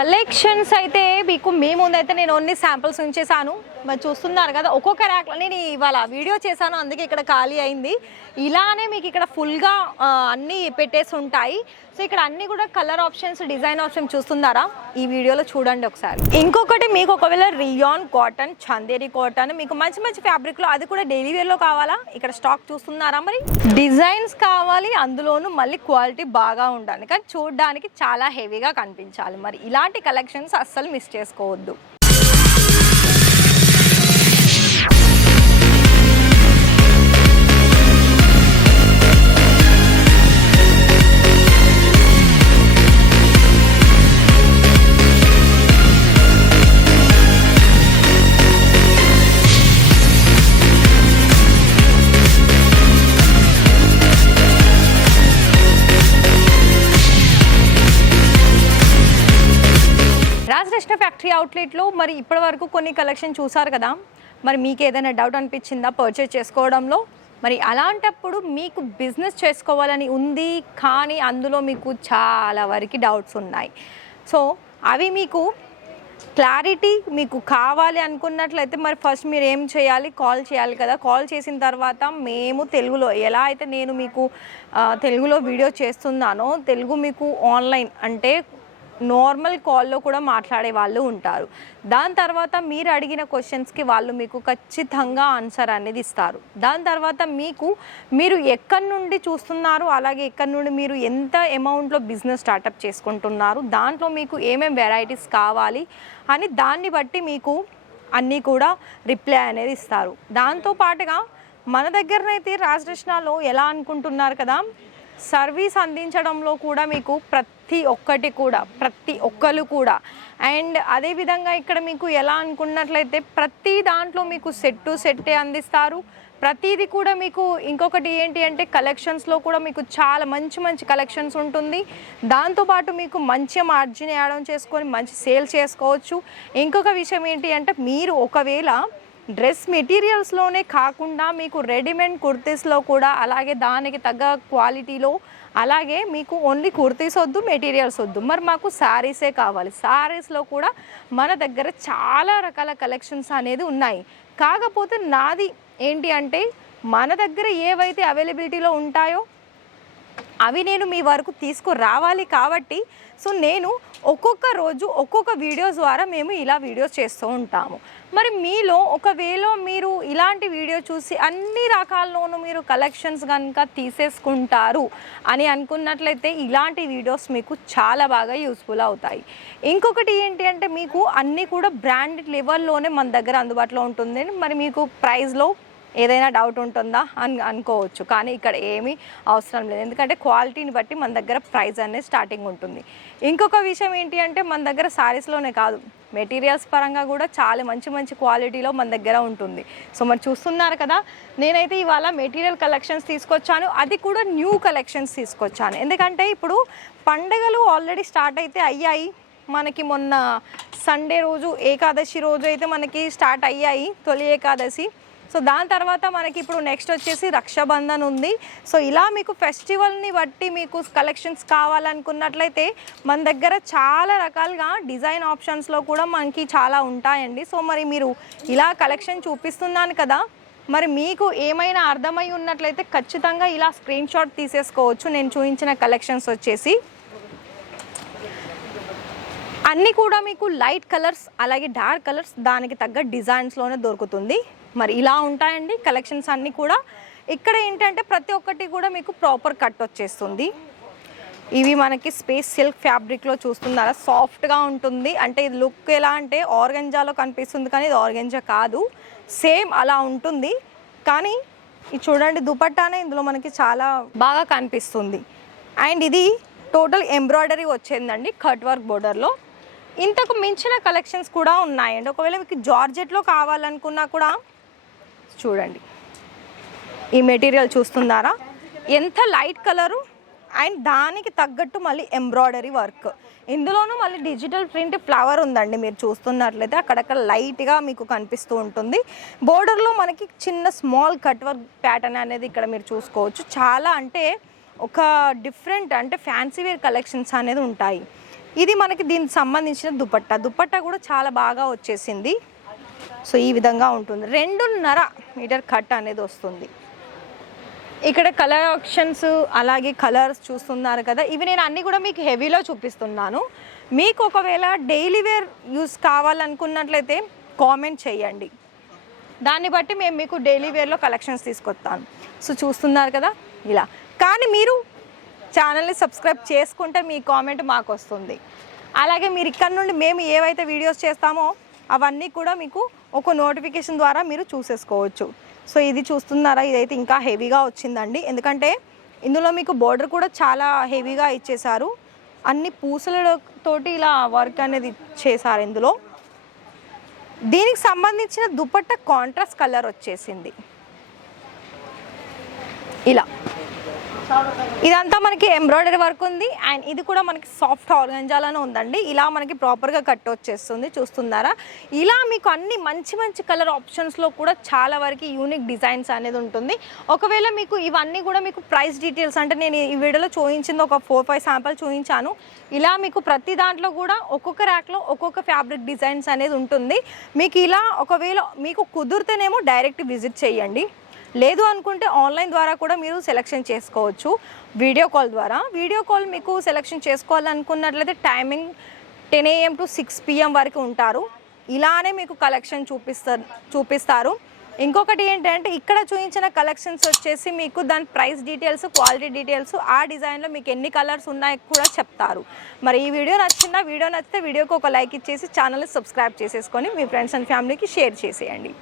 Collections అయితే మీకు మీ ముందైతే నేను ఓన్లీ శాంపిల్స్ ఉంచేసాను మరి చూస్తున్నారు కదా ఒక్కొక్క ర్యాక్లో నేను ఇవాళ వీడియో చేశాను అందుకే ఇక్కడ ఖాళీ అయింది. ఇలానే మీకు ఇక్కడ ఫుల్గా అన్నీ పెట్టేసి ఉంటాయి. సో ఇక్కడ అన్ని కూడా కలర్ ఆప్షన్స్ డిజైన్ ఆప్షన్ చూస్తున్నారా? ఈ వీడియోలో చూడండి ఒకసారి. ఇంకొకటి మీకు ఒకవేళ రియాన్ కాటన్ చందేరి కాటన్ మీకు మంచి మంచి ఫ్యాబ్రిక్లో అది కూడా డైలీ వేర్లో కావాలా? ఇక్కడ స్టాక్ చూస్తున్నారా మరి? డిజైన్స్ కావాలి అందులోనూ మళ్ళీ క్వాలిటీ బాగా ఉండాలి. కానీ చూడడానికి చాలా హెవీగా కనిపించాలి. మరి ఇలాంటి కలెక్షన్స్ అస్సలు మిస్ చేసుకోవద్దు. రాజకృష్ణ అవుట్లెట్లో మరి ఇప్పటి వరకు కొన్ని కలెక్షన్ చూసారు కదా. మరి మీకు ఏదైనా డౌట్ అనిపించిందా పర్చేజ్ చేసుకోవడంలో? మరి అలాంటప్పుడు మీకు బిజినెస్ చేసుకోవాలని ఉంది కానీ అందులో మీకు చాలా వరకు డౌట్స్ ఉన్నాయి. సో అవి మీకు క్లారిటీ మీకు కావాలి అనుకున్నట్లయితే మరి ఫస్ట్ మీరు ఏం చేయాలి? కాల్ చేయాలి కదా. కాల్ చేసిన తర్వాత మేము తెలుగులో ఎలా అయితే నేను మీకు తెలుగులో వీడియో చేస్తున్నానో తెలుగు మీకు ఆన్లైన్ అంటే నార్మల్ కాల్లో కూడా మాట్లాడే వాళ్ళు ఉంటారు. దాని తర్వాత మీరు అడిగిన క్వశ్చన్స్కి వాళ్ళు మీకు ఖచ్చితంగా ఆన్సర్ అనేది ఇస్తారు. దాని తర్వాత మీకు మీరు ఎక్కడి నుండి చూస్తున్నారు అలాగే ఎక్కడి నుండి మీరు ఎంత అమౌంట్లో బిజినెస్ స్టార్టప్ చేసుకుంటున్నారు దాంట్లో మీకు ఏమేమి వెరైటీస్ కావాలి అని దాన్ని బట్టి మీకు అన్నీ కూడా రిప్లై అనేది ఇస్తారు. దాంతో పాటుగా మన దగ్గరనైతే రాజరత్నాలో ఎలా అనుకుంటున్నారు కదా సర్వీస్ అందించడంలో కూడా మీకు ప్రతి ఒక్కటి కూడా ప్రతి ఒక్కరు కూడా. అండ్ అదేవిధంగా ఇక్కడ మీకు ఎలా అనుకున్నట్లయితే ప్రతి దాంట్లో మీకు సెట్టు సెట్టే అందిస్తారు. ప్రతిదీ కూడా మీకు ఇంకొకటి ఏంటి అంటే కలెక్షన్స్లో కూడా మీకు చాలా మంచి మంచి కలెక్షన్స్ ఉంటుంది. దాంతోపాటు మీకు మంచి మార్జిన్ యాడ్ చేసుకొని మంచి సేల్ చేసుకోవచ్చు. ఇంకొక విషయం ఏంటి అంటే మీరు ఒకవేళ డ్రెస్ మెటీరియల్స్లోనే కాకుండా మీకు రెడీమేడ్ కుర్తీస్లో కూడా అలాగే దానికి తగ్గ క్వాలిటీలో అలాగే మీకు ఓన్లీ కుర్తీస్ వద్దు మెటీరియల్స్ వద్దు. మరి మాకు శారీసే కావాలి. శారీస్లో కూడా మన దగ్గర చాలా రకాల కలెక్షన్స్ అనేది ఉన్నాయి. కాకపోతే నాది ఏంటి అంటే మన దగ్గర ఏవైతే అవైలబిలిటీలో ఉంటాయో అవి నేను మీ వరకు తీసుకురావాలి కాబట్టి సో నేను ఒక్కొక్క రోజు ఒక్కొక్క వీడియోస్ ద్వారా మేము ఇలా వీడియోస్ చేస్తూ ఉంటాము. మరి మీలో ఒకవేళ మీరు ఇలాంటి వీడియో చూసి అన్ని రకాల్లోనూ మీరు కలెక్షన్స్ కనుక తీసేసుకుంటారు అని అనుకున్నట్లయితే ఇలాంటి వీడియోస్ మీకు చాలా బాగా యూస్ఫుల్ అవుతాయి. ఇంకొకటి ఏంటి అంటే మీకు అన్నీ కూడా బ్రాండెడ్ లెవెల్లోనే మన దగ్గర అందుబాటులో ఉంటుంది మరి మీకు ప్రైస్లో ఏదైనా డౌట్ ఉంటుందా అని అనుకోవచ్చు. కానీ ఇక్కడ ఏమీ అవసరం లేదు. ఎందుకంటే క్వాలిటీని బట్టి మన దగ్గర ప్రైస్ అనేది స్టార్టింగ్ ఉంటుంది. ఇంకొక విషయం ఏంటి అంటే మన దగ్గర శారీస్లోనే కాదు. మెటీరియల్స్ పరంగా కూడా చాలా మంచి మంచి క్వాలిటీలో మన దగ్గర ఉంటుంది. సో మరి చూస్తున్నారు కదా నేనైతే ఇవాళ మెటీరియల్ కలెక్షన్స్ తీసుకొచ్చాను. అది కూడా న్యూ కలెక్షన్స్ తీసుకొచ్చాను. ఎందుకంటే ఇప్పుడు పండగలు ఆల్రెడీ స్టార్ట్ అయితే అయ్యాయి. మనకి మొన్న సండే రోజు ఏకాదశి రోజు అయితే మనకి స్టార్ట్ అయ్యాయి తొలి ఏకాదశి. సో దాని తర్వాత మనకి ఇప్పుడు నెక్స్ట్ వచ్చేసి రక్షాబంధన్ ఉంది. సో ఇలా మీకు ఫెస్టివల్ని బట్టి మీకు కలెక్షన్స్ కావాలనుకున్నట్లయితే మన దగ్గర చాలా రకాలుగా డిజైన్ ఆప్షన్స్లో కూడా మనకి చాలా ఉంటాయండి. సో మరి మీరు ఇలా కలెక్షన్ చూపిస్తున్నాను కదా మరి మీకు ఏమైనా అర్థమై ఉన్నట్లయితే ఖచ్చితంగా ఇలా స్క్రీన్ షాట్ తీసేసుకోవచ్చు. నేను చూపించిన కలెక్షన్స్ వచ్చేసి. అన్నీ కూడా మీకు లైట్ కలర్స్ అలాగే డార్క్ కలర్స్ దానికి తగ్గ డిజైన్స్లోనే దొరుకుతుంది. మరి ఇలా ఉంటాయండి కలెక్షన్స్ అన్నీ కూడా. ఇక్కడ ఏంటంటే ప్రతి ఒక్కటి కూడా మీకు ప్రాపర్ కట్ వచ్చేస్తుంది. ఇవి మనకి స్పేస్ సిల్క్ ఫ్యాబ్రిక్లో చూస్తున్నారా? సాఫ్ట్గా ఉంటుంది. అంటే ఇది లుక్ ఎలా అంటే ఆర్గంజాలో కనిపిస్తుంది కానీ ఇది ఆర్గంజా కాదు. సేమ్ అలా ఉంటుంది. కానీ ఇది చూడండి దుపట్టానే ఇందులో మనకి చాలా బాగా కనిపిస్తుంది. అండ్ ఇది టోటల్ ఎంబ్రాయిడరీ వచ్చిందండి కట్ వర్క్ బోర్డర్లో. ఇంతకు మించిన కలెక్షన్స్ కూడా ఉన్నాయండి. ఒకవేళ మీకు జార్జెట్లో కావాలనుకున్నా కూడా చూడండి. ఈ మెటీరియల్ చూస్తున్నారా? ఎంత లైట్ కలరు అండ్ దానికి తగ్గట్టు మళ్ళీ ఎంబ్రాయిడరీ వర్క్ ఇందులోనూ మళ్ళీ డిజిటల్ ప్రింట్ ఫ్లవర్ ఉందండి మీరు చూస్తున్నట్లయితే. అక్కడక్కడ లైట్గా మీకు కనిపిస్తూ ఉంటుంది. బోర్డర్లో మనకి చిన్న స్మాల్ కట్ వర్క్ ప్యాటర్న్ అనేది ఇక్కడ మీరు చూసుకోవచ్చు. చాలా అంటే ఒక డిఫరెంట్ అంటే ఫ్యాన్సీ వేర్ కలెక్షన్స్ అనేది ఉంటాయి. ఇది మనకి దీనికి సంబంధించిన దుపట్టా. దుపట్టా కూడా చాలా బాగా వచ్చేసింది. సో ఈ విధంగా ఉంటుంది. రెండున్నర మీటర్ కట్ అనేది వస్తుంది. ఇక్కడ కలర్ ఆప్షన్స్ అలాగే కలర్స్ చూస్తున్నారు కదా. ఇవి నేను అన్నీ కూడా మీకు హెవీలో చూపిస్తున్నాను. మీకు ఒకవేళ డైలీ వేర్ యూస్ కావాలనుకున్నట్లయితే కామెంట్ చేయండి. దాన్ని బట్టి మేము మీకు డైలీ వేర్లో కలెక్షన్స్ తీసుకొస్తాను సో చూస్తున్నారు కదా? ఇలా. కానీ మీరు ఛానల్ని సబ్స్క్రైబ్ చేసుకుంటే మీ కామెంట్ మాకు వస్తుంది అలాగే మీరు ఇక్కడ నుండి మేము ఏవైతే వీడియోస్ చేస్తామో అవన్నీ కూడా మీకు ఒక నోటిఫికేషన్ ద్వారా మీరు చూసేసుకోవచ్చు. సో ఇది చూస్తున్నారా? ఇదైతే ఇంకా హెవీగా వచ్చిందండి. ఎందుకంటే ఇందులో మీకు బోర్డర్ కూడా చాలా హెవీగా ఇచ్చేశారు. అన్ని పూసలతోటి ఇలా వర్క్ అనేది చేశారు ఇందులో. దీనికి సంబంధించిన దుపట్ట కాంట్రాస్ట్ కలర్ వచ్చేసింది. ఇలా. ఇదంతా మనకి ఎంబ్రాయిడరీ వర్క్ ఉంది. అండ్ ఇది కూడా మనకి సాఫ్ట్ ఆర్గంజాలోనే ఉందండి. ఇలా మనకి ప్రాపర్గా కట్ వచ్చేస్తుంది. చూస్తున్నారా? ఇలా మీకు అన్ని మంచి మంచి కలర్ ఆప్షన్స్లో కూడా చాలా వరకు యూనిక్ డిజైన్స్ అనేది ఉంటుంది. ఒకవేళ మీకు ఇవన్నీ కూడా మీకు ప్రైస్ డీటెయిల్స్ అంటే నేను ఈ వీడియోలో చూపించింది ఒక ఫోర్ ఫైవ్ శాంపుల్ చూపించాను. ఇలా మీకు ప్రతి దాంట్లో కూడా ఒక్కొక్క ర్యాక్లో ఒక్కొక్క ఫ్యాబ్రిక్ డిజైన్స్ అనేది ఉంటుంది. మీకు ఇలా ఒకవేళ మీకు కుదిరితేనేమో డైరెక్ట్ విజిట్ చేయండి. లేదు అనుకుంటే ఆన్లైన్ ద్వారా కూడా మీరు సెలెక్షన్ చేసుకోవచ్చు వీడియో కాల్ ద్వారా. వీడియో కాల్ మీకు selection చేసుకోవాలనుకున్నట్లయితే timing ten AM to six PM వరకు ఉంటారు. ఇలానే మీకు కలెక్షన్ చూపిస్తారు చూపిస్తారు. ఇంకొకటి ఏంటంటే ఇక్కడ చూపించిన కలెక్షన్స్ వచ్చేసి మీకు దాని ప్రైస్ డీటెయిల్స్ క్వాలిటీ డీటెయిల్స్ ఆ డిజైన్లో మీకు ఎన్ని కలర్స్ ఉన్నాయి కూడా చెప్తారు. మరి ఈ వీడియో నచ్చిందా వీడియో నచ్చితే వీడియోకి ఒక లైక్ ఇచ్చేసి ఛానల్ని సబ్స్క్రైబ్ చేసేసుకొని మీ ఫ్రెండ్స్ అండ్ ఫ్యామిలీకి షేర్ చేసేయండి.